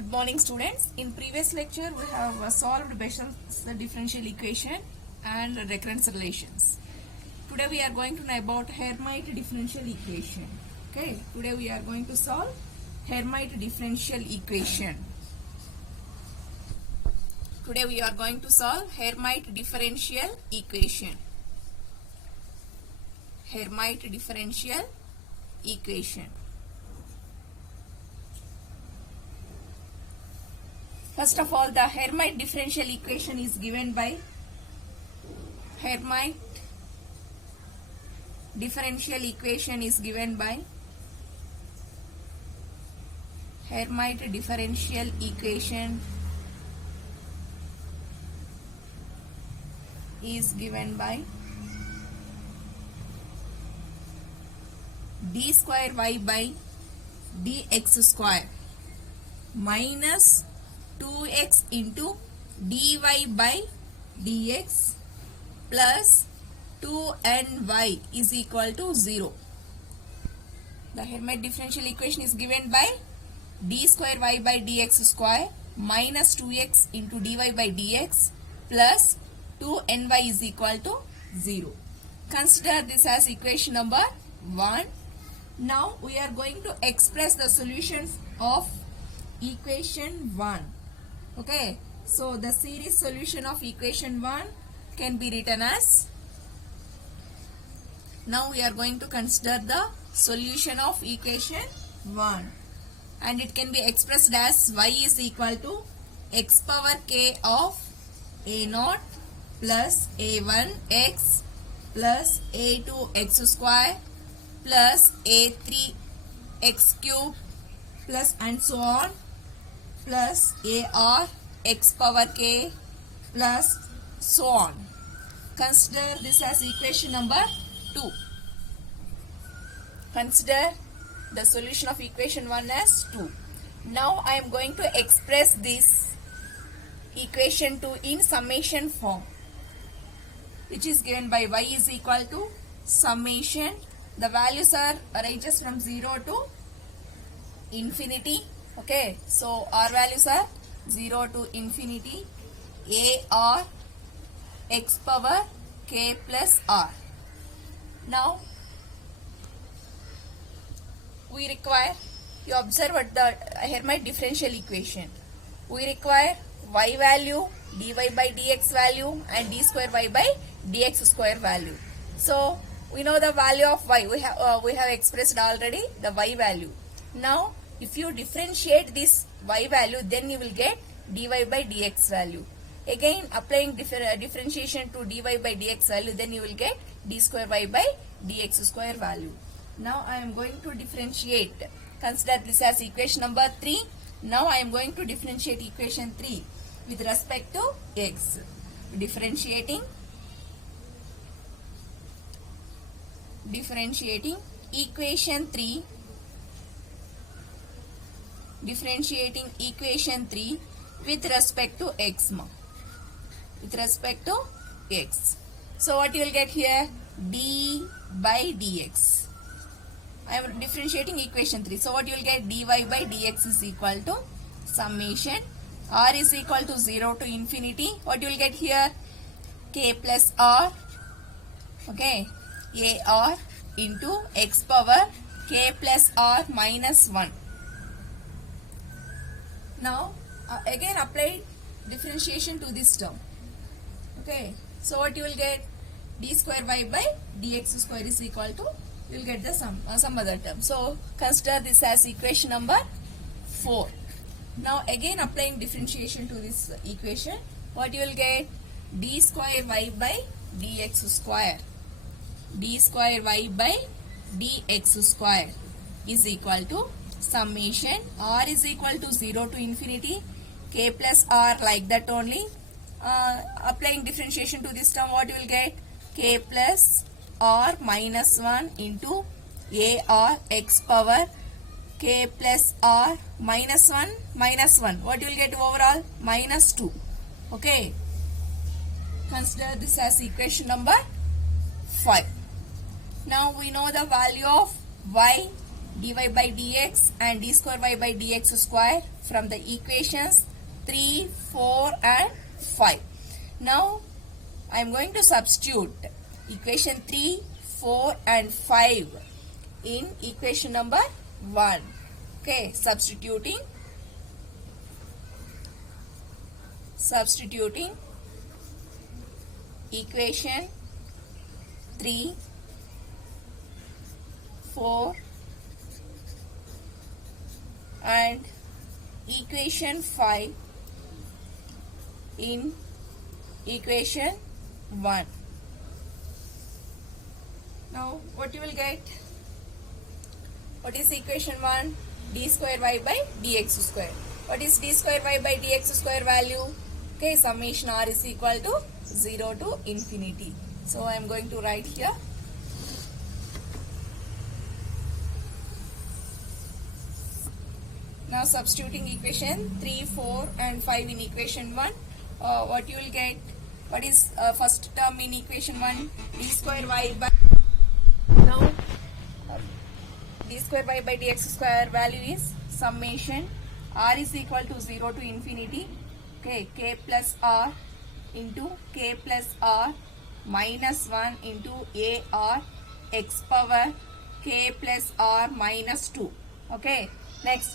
Good morning, students. In previous lecture, we have solved Bessel's differential equation and recurrence relations. Today we are going to know about Hermite differential equation. Okay. Today we are going to solve Hermite differential equation. Today we are going to solve Hermite differential equation. Hermite differential equation. First of all, the Hermite differential equation is given by Hermite differential equation is given by Hermite differential equation is given by d square y by dx square minus 2x into dy by dx plus 2ny is equal to 0. The Hermite differential equation is given by d square y by dx square minus 2x into dy by dx plus 2ny is equal to 0. Consider this as equation number 1. Now we are going to express the solutions of equation 1. Okay, so the series solution of equation 1 can be written as, now we are going to consider the solution of equation 1 and it can be expressed as y is equal to x power k of a naught plus a1 x plus a2 x square plus a3 x cube plus and so on plus ar x power k plus so on. Consider this as equation number 2. Consider the solution of equation 1 as 2. Now I am going to express this equation 2 in summation form, which is given by y is equal to summation. The values are ranges from 0 to infinity. Okay, so our values are 0 to infinity ar x power k plus r. Now we require, you observe at the Hermite differential equation, we require y value, dy by dx value and d square y by dx square value. So we know the value of y, we have expressed already the y value. Now if you differentiate this y value, then you will get dy by dx value. Again applying differentiation to dy by dx value, then you will get d square y by dx square value. Now I am going to differentiate. Consider this as equation number 3. Now I am going to differentiate equation 3 with respect to x. Differentiating equation 3. Differentiating equation 3 with respect to x. With respect to x. So what you will get here? D by dx. I am differentiating equation 3. So what you will get? Dy by dx is equal to summation r is equal to 0 to infinity. What you will get here? K plus r. Okay. ar into x power k plus r minus 1. Now again apply differentiation to this term. Okay, so what you will get? D square y by dx square is equal to, you will get the some other term. So consider this as equation number 4. Now again applying differentiation to this equation, what you will get? D square y by dx square. D square y by dx square is equal to summation r is equal to 0 to infinity k plus r, like that only. Applying differentiation to this term, what you will get? K plus r minus 1 into ar x power k plus r minus 1 minus 1. What you will get overall? Minus 2. Okay. Consider this as equation number 5. Now we know the value of y dy by dx and d square y by dx square from the equations 3, 4 and 5. Now I am going to substitute equation 3, 4 and 5 in equation number 1. Okay, substituting equation 3, 4 and equation 5 in equation 1. Now what you will get? What is equation 1? D square y by dx square. What is d square y by dx square value? Okay, summation r is equal to 0 to infinity. So I am going to write here. Now substituting equation 3, 4 and 5 in equation 1. What you will get? What is first term in equation 1? D square y by... Now d square y by dx square value is summation r is equal to 0 to infinity. Okay, k plus r into k plus r minus 1 into a r x power k plus r minus 2. Okay, next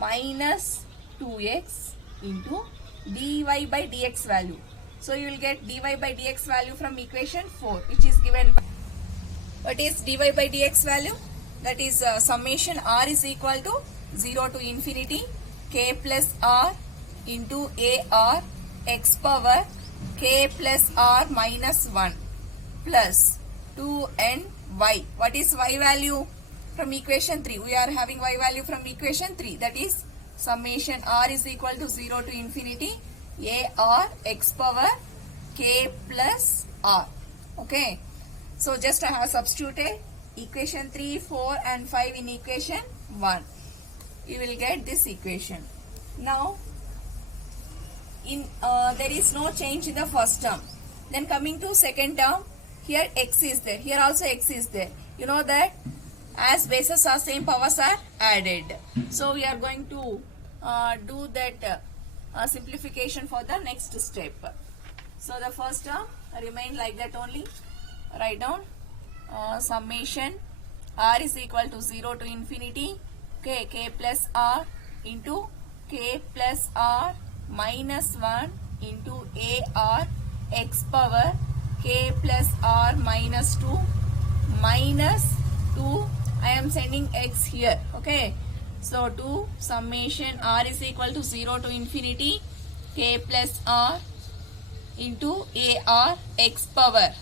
minus 2x into dy by dx value. So you will get dy by dx value from equation 4, which is given by... What is dy by dx value? That is summation r is equal to 0 to infinity k plus r into a r x power k plus r minus 1 plus 2n y. What is y value? From equation 3. We are having y value from equation 3. That is summation r is equal to 0 to infinity a r x power k plus r. Okay. So just I have substituted equation 3, 4 and 5 in equation 1. You will get this equation. Now there is no change in the first term. Then coming to second term, here x is there. Here also x is there. You know that as bases are same, powers are added. So we are going to do that simplification for the next step. So the first term remain like that only. Write down summation r is equal to 0 to infinity k plus r into k plus r minus 1 into a r x power k plus r minus 2 minus 2. I am sending x here. Okay, so 2 summation r is equal to 0 to infinity k plus r into a r x power.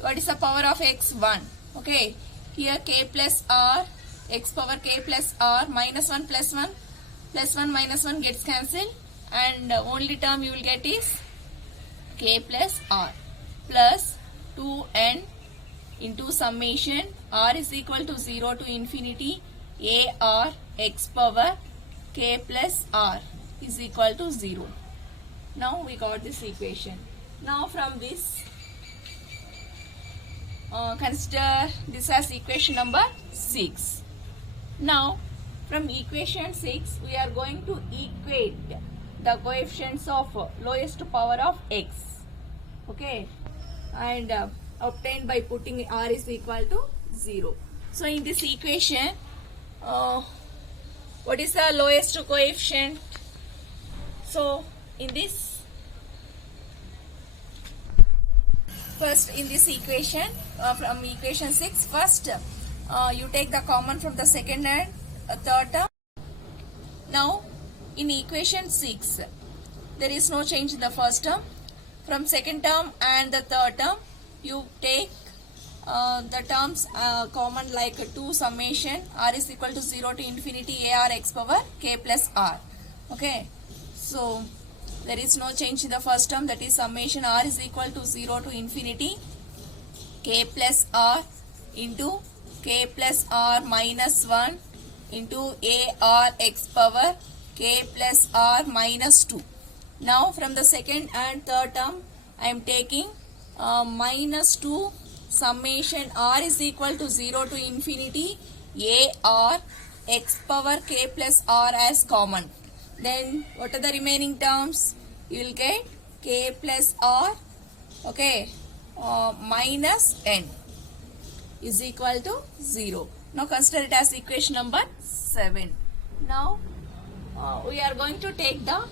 What is the power of x? 1. Okay, here k plus r x power k plus r minus 1 plus 1 plus 1 minus 1 gets cancelled, and only term you will get is k plus r plus 2n into summation r is equal to 0 to infinity a r x power k plus r is equal to 0. Now we got this equation. Now from this consider this as equation number 6. Now from equation 6 we are going to equate the coefficients of lowest power of x. Okay, and obtained by putting r is equal to 0. So in this equation what is the lowest coefficient? So in this first, in this equation from equation 6, first you take the common from the second and third term. Now in equation 6 there is no change in the first term. From second term and the third term you take the terms common, like 2 summation r is equal to 0 to infinity a r x power k plus r. Okay, so there is no change in the first term, that is summation r is equal to 0 to infinity k plus r into k plus r minus 1 into a r x power k plus r minus 2. Now from the second and third term I am taking minus 2 summation r is equal to 0 to infinity a r x power k plus r as common. Then what are the remaining terms? You will get k plus r, okay, minus n is equal to 0. Now consider it as equation number 7. Now we are going to take the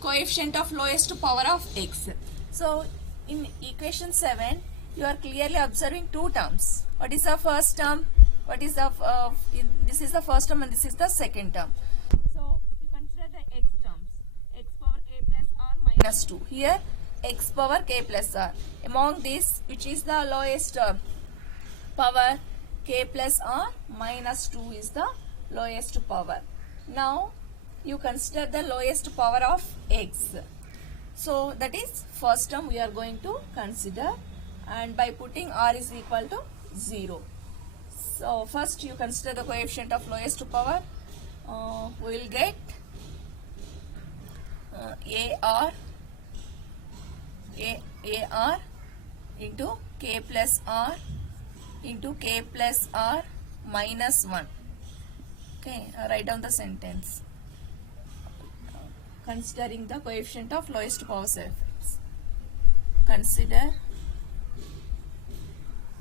coefficient of lowest power of x. So in equation 7 you are clearly observing two terms. What is the first term? What is the this is the first term and this is the second term. So you consider the x terms, x power k plus r minus 2. Here x power k plus r. Among these, which is the lowest power? K plus r minus 2 is the lowest power. Now you consider the lowest power of x. So that is first term we are going to consider, and by putting r is equal to 0. So first you consider the coefficient of lowest power. We will get AR into k plus r into k plus r minus 1. Okay, write down the sentence. Considering the coefficient of lowest power of x. Consider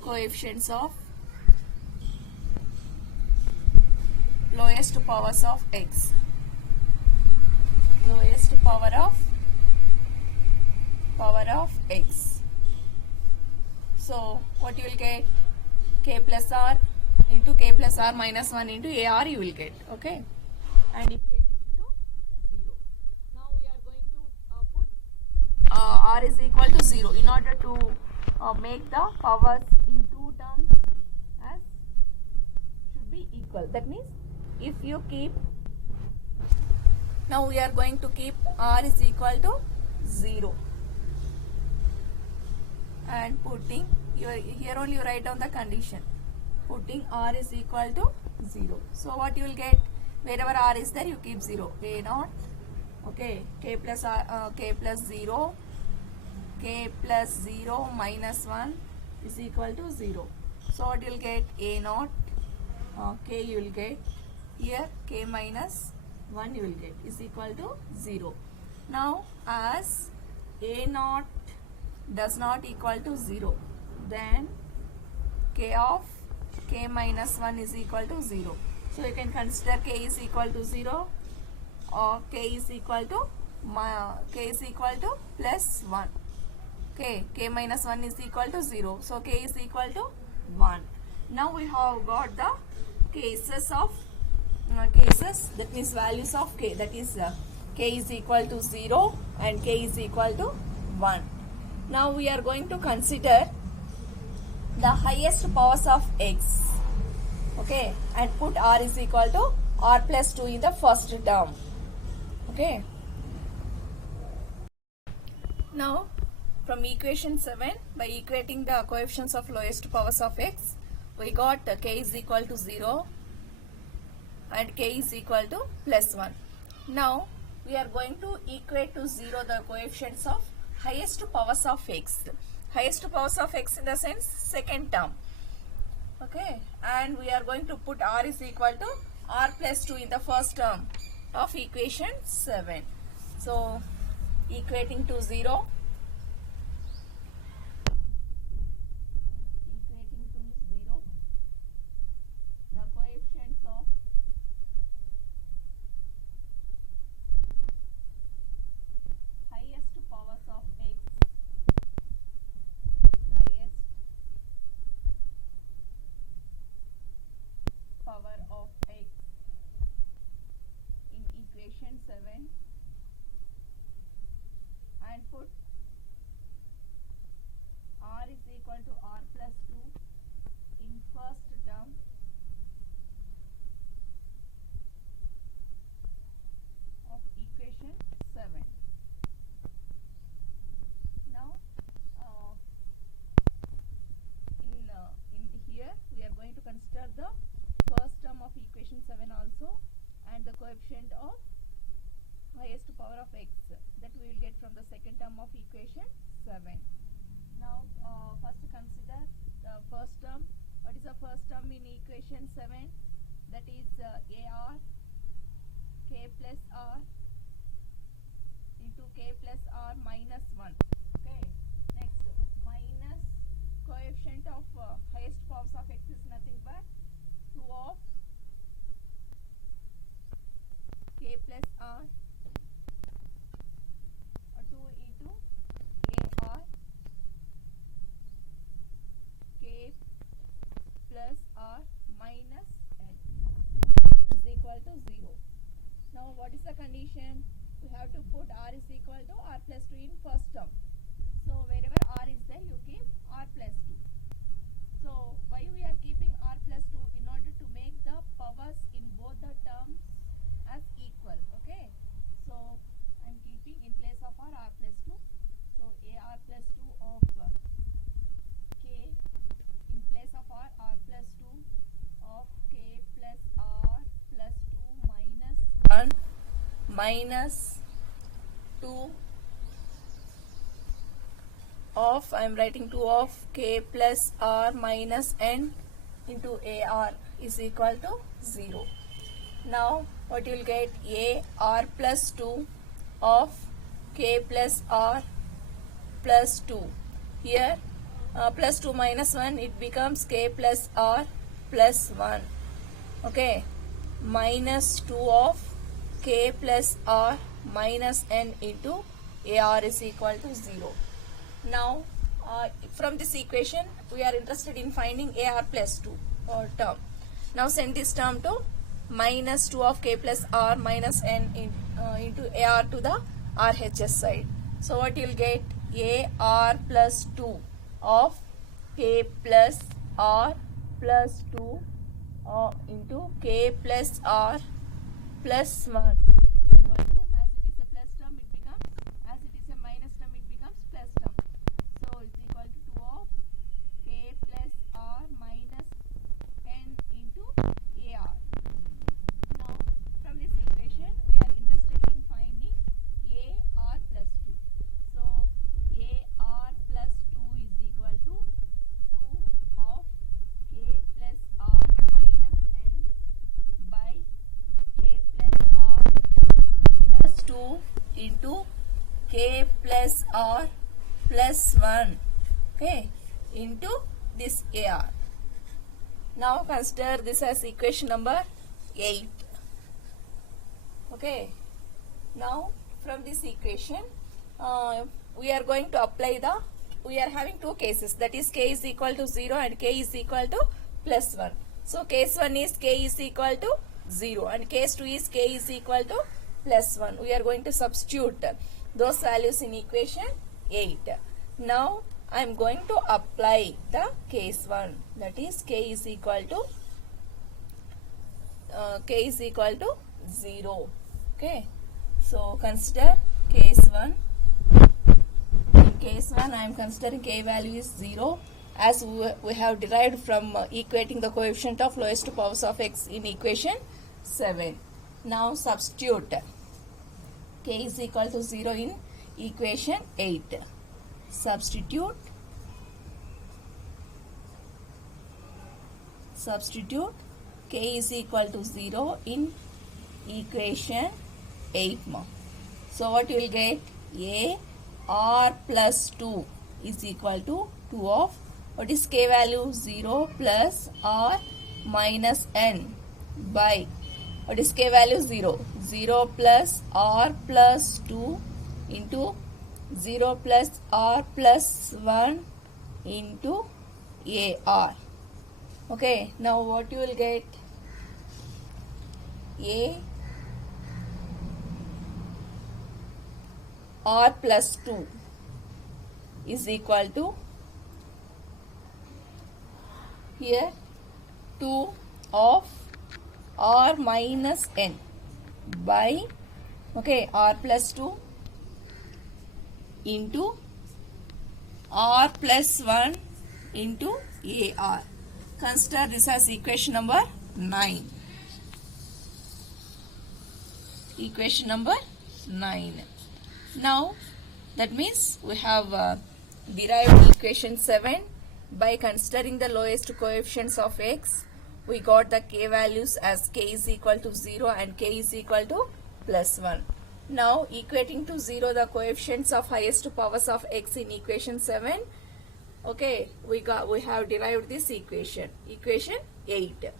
coefficients of lowest powers of x. Lowest power of x. So what you will get? K plus r into k plus r minus 1 into AR you will get. Okay, and equate it to 0. Now we are going to put r is equal to 0 in order to make the powers in two terms as should be equal. That means if you keep, now we are going to keep r is equal to 0 and putting here only you write down the condition, putting r is equal to 0. So what you will get? Wherever r is there you keep 0. A naught, okay, k plus 0, k plus 0 minus 1 is equal to 0. So what you will get? A naught, k you will get here, k minus 1 you will get is equal to 0. Now as a naught does not equal to 0, then k of k minus 1 is equal to 0. So you can consider k is equal to 0 or k is equal to plus 1. Okay, k minus 1 is equal to 0. So k is equal to 1. Now we have got the cases of that means values of k, that is k is equal to 0 and k is equal to 1. Now we are going to consider the highest powers of x, okay, and put r is equal to r plus 2 in the first term. Okay, now from equation 7, by equating the coefficients of lowest powers of x, we got k is equal to 0 and k is equal to plus 1. Now we are going to equate to 0 the coefficients of highest powers of x. Highest powers of x in the sense second term. Okay, and we are going to put r is equal to r plus 2 in the first term of equation 7. So equating to 0. Equating to 0. The coefficients of highest powers of x. Highest power of x in equation 7, and put r is equal to r plus 2 in first term of equation 7. Now in here we are going to consider the first term of equation 7 also, and the coefficient of highest power of x that we will get from the second term of equation 7. Now first consider the first term. What is the first term in equation 7? that is AR K plus R into K plus R minus 1. Okay, next minus coefficient of highest powers of X is nothing but 2 of K plus R 2 into AR K plus R minus N is equal to 0. Now what is the condition? We have to put R is equal to R plus 2 in first term. So wherever R is there, you keep R plus 2. So why we are keeping R plus 2? In order to make the powers in both the terms as equal. Okay. So I am keeping in place of R plus 2. So AR plus 2 of K in place of R plus 2 of K plus R plus 2 minus 1 minus 2 of, I am writing 2 of K plus R minus N into AR is equal to 0. Now what you will get? AR plus 2 of K plus R plus 2. Here plus 2 minus 1, it becomes K plus R plus 1. Okay, minus 2 of K plus R minus N into AR is equal to 0. Now from this equation we are interested in finding AR plus 2 term. Now send this term to minus 2 of K plus R minus N into AR to the RHS side. So what you will get? AR plus 2 of K plus R plus 2 into K plus R plus 1 is equal to, as it is a plus term it becomes, as it is a minus term it becomes plus term. So it's equal to 2 of K plus R minus N into AR. Now from this equation we are interested in finding AR plus 2. So AR plus 2 is equal to 2 of K plus R minus N by K plus R plus 2 into K plus R plus 1, okay, into this AR. Now consider this as equation number 8. Okay, now from this equation we are going to apply we are having two cases, that is K is equal to 0 and K is equal to plus 1. So case 1 is K is equal to 0 and case 2 is K is equal to plus 1. We are going to substitute those values in equation 8. Now I am going to apply the case 1, that is K is equal to 0. Okay, so consider case 1. In case 1 I am considering K value is 0, as we have derived from equating the coefficient of lowest powers of X in equation 7. Now substitute K is equal to 0 in equation 8. Substitute K is equal to 0 in equation 8. So what you will get? AR plus 2 is equal to 2 of, what is K value? 0 plus R minus N by, what is K value? 0. 0 plus R plus 2 into 0 plus R plus 1 into AR. Okay, now what you will get? R plus 2 is equal to, here 2 of R minus N by, okay, R plus 2 into R plus 1 into AR. Consider this as equation number 9. Equation number 9. Now that means we have derived equation 7 by considering the lowest coefficients of X we got the k values as k is equal to 0 and k is equal to plus 1. Now equating to 0 the coefficients of highest powers of x in equation 7. Okay, we have derived this equation 8.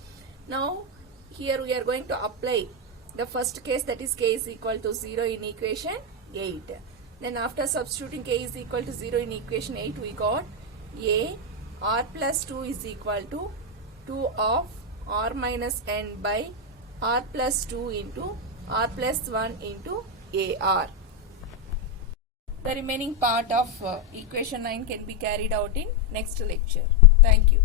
Now here we are going to apply the first case, that is k is equal to 0 in equation 8. Then after substituting k is equal to 0 in equation 8, we got a r plus 2 is equal to 2 of r minus n by r plus 2 into r plus 1 into ar. The remaining part of equation 9 can be carried out in next lecture. Thank you.